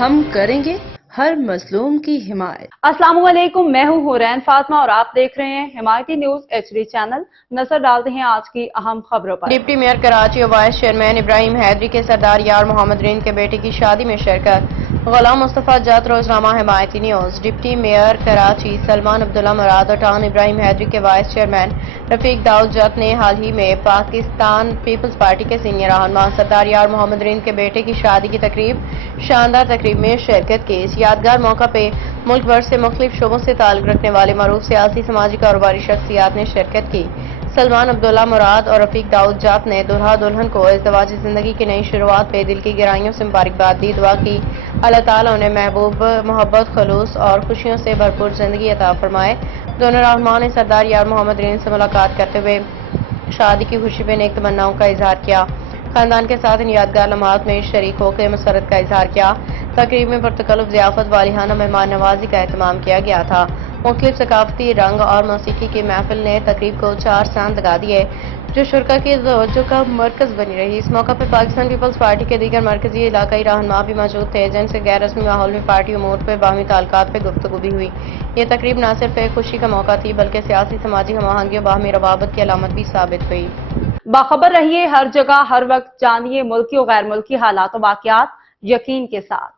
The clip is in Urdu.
ہم کریں گے ہر مظلوم کی حمایت۔ السلام علیکم، میں ہوں حورین فاطمہ اور آپ دیکھ رہے ہیں حمایتی نیوز HD چینل۔ نظر ڈالتے ہیں آج کی اہم خبروں پر۔ ڈپٹی میئر کراچی اور وائس چیئرمین ابراہیم حیدری کے سردار یار محمد رین کے بیٹے کی شادی میں شرکت۔ غلام مصطفیٰ جت، روزنامہ Himayati news. Deputy mayor Karachi Salman Abdullah Murad اور ٹاؤن ابراہیم حیدری کے وائس چیئرمین رفیق داؤد جت نے حال ہی میں پاکستان پیپلز پارٹی کے سینئر رہنما سردار یار محمد رین کے بیٹے کی شادی کی شاندار تقریب میں شرکت کی۔ اس یادگار موقع پہ ملک بھر سے مختلف شعبوں سے تعلق رکھنے والے معروف سیاسی، سماجی، کاروباری شخصیات نے شرکت کی۔ سلمان عبداللہ مراد اور رفیق داؤد جت نے دولہا دلہن کو ازدواجی زندگی کی نئی شروعات پہ دل کی گہرائیوں سے مبارکباد دی، دعا کی اللہ تعالیٰ انہیں محبت، خلوص اور خوشیوں سے بھرپور زندگی عطا فرمائے۔ دونوں رہنماؤں نے سردار یار محمد رین سے ملاقات کرتے ہوئے شادی کی خوشی میں نیک تمناؤں کا اظہار کیا، خاندان کے ساتھ ان یادگار لمحات میں شریک ہو کے مسرت کا اظہار کیا۔ تقریب میں پرتکلف ضیافت، والہانہ مہمان نوازی کا اہتمام کیا گیا تھا۔ مختلف ثقافتی رنگ اور موسیقی کی محفل نے تقریب کو چار چاند لگا دیے، جو شرکاء کی توجہ کا مرکز بنی رہی۔ اس موقع پر پاکستان پیپلز پارٹی کے دیگر مرکزی علاقائی رہنما بھی موجود تھے، جن سے غیر رسمی ماحول میں پارٹی امور پہ باہمی تعلقات پہ گفتگو بھی ہوئی۔ یہ تقریب نہ صرف ایک خوشی کا موقع تھی، بلکہ سیاسی، سماجی ہم آہنگی اور باہمی روابط کی علامت بھی ثابت ہوئی۔ باخبر رہیے ہر جگہ ہر وقت، جانیے ملکی و غیر ملکی حالات و واقعات یقین کے ساتھ۔